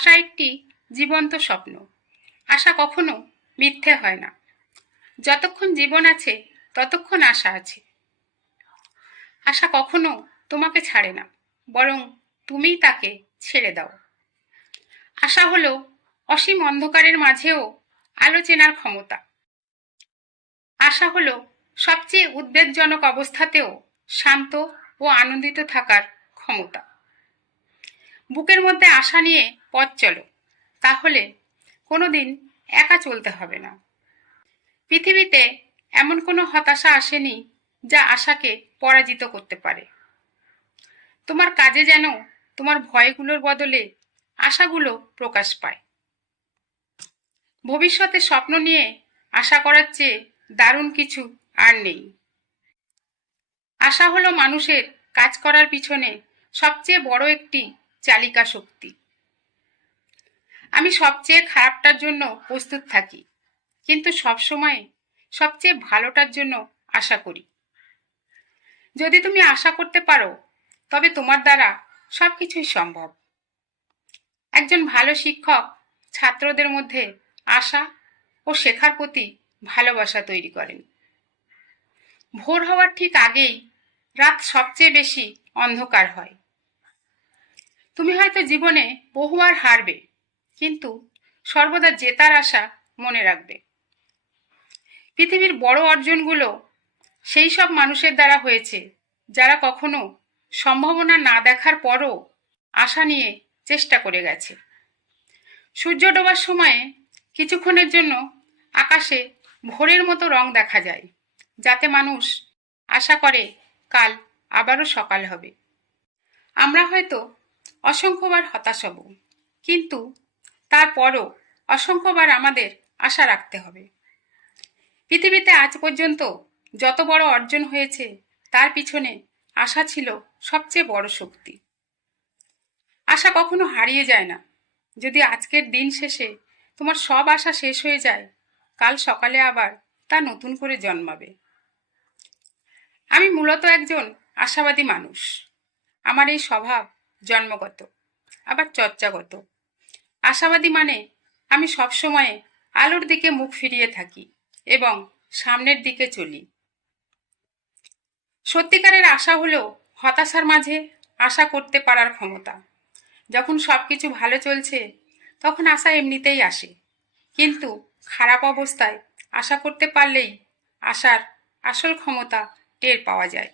আশা একটি জীবন্ত স্বপ্ন। আশা কখনো মিথ্যে হয় না। যতক্ষণ জীবন আছে ততক্ষণ আশা আছে। আশা কখনো তোমাকে ছাড়ে না, বরং তুমিই তাকে ছেড়ে দাও। আশা হলো অসীম অন্ধকারের মাঝেও আলো চেনার ক্ষমতা। আশা হলো সবচেয়ে উদ্বেগজনক অবস্থাতেও শান্ত ও আনন্দিত থাকার ক্ষমতা। বুকের মধ্যে আশা নিয়ে পথ চলো, তাহলে কোনোদিন একা চলতে হবে না। পৃথিবীতে এমন কোনো হতাশা আসেনি যা আশাকে পরাজিত করতে পারে। তোমার কাজে যেন তোমার ভয়গুলোর বদলে আশাগুলো প্রকাশ পায়। ভবিষ্যতে স্বপ্ন নিয়ে আশা করার চেয়ে দারুণ কিছু আর নেই। আশা হলো মানুষের কাজ করার পিছনে সবচেয়ে বড় একটি চালিকা শক্তি। আমি সবচেয়ে খারাপটার জন্য প্রস্তুত থাকি, কিন্তু সবসময় সবচেয়ে ভালোটার জন্য আশা করি। যদি তুমি আশা করতে পারো, তবে তোমার দ্বারা সবকিছুই সম্ভব। একজন ভালো শিক্ষক ছাত্রদের মধ্যে আশা ও শেখার প্রতি ভালোবাসা তৈরি করেন। ভোর হওয়ার ঠিক আগেই রাত সবচেয়ে বেশি অন্ধকার হয়। তুমি হয়তো জীবনে বহুবার হারবে, কিন্তু সর্বদা জেতার আশা মনে রাখবে। পৃথিবীর বড় অর্জনগুলো সেই সব মানুষের দ্বারা হয়েছে যারা কখনো সম্ভাবনা না দেখার পরও আশা নিয়ে চেষ্টা করে গেছে। সূর্য ডোবার সময়ে কিছুক্ষণের জন্য আকাশে ভোরের মতো রং দেখা যায়, যাতে মানুষ আশা করে কাল আবারও সকাল হবে। আমরা হয়তো অসংখ্যবার হতাশ হব, কিন্তু তারপরও অসংখ্যবার আমাদের আশা রাখতে হবে। পৃথিবীতে আজ পর্যন্ত যত বড় অর্জন হয়েছে তার পিছনে আশা ছিল সবচেয়ে বড় শক্তি। আশা কখনো হারিয়ে যায় না। যদি আজকের দিন শেষে তোমার সব আশা শেষ হয়ে যায়, কাল সকালে আবার তা নতুন করে জন্মাবে। আমি মূলত একজন আশাবাদী মানুষ। আমার এই স্বভাব জন্মগত, আবার চর্চাগত। আশাবাদী মানে আমি সবসময় আলোর দিকে মুখ ফিরিয়ে থাকি এবং সামনের দিকে চলি। সত্যিকারের আশা হলো হতাশার মাঝে আশা করতে পারার ক্ষমতা। যখন সবকিছু ভালো চলছে তখন আশা এমনিতেই আসে, কিন্তু খারাপ অবস্থায় আশা করতে পারলেই আশার আসল ক্ষমতা টের পাওয়া যায়।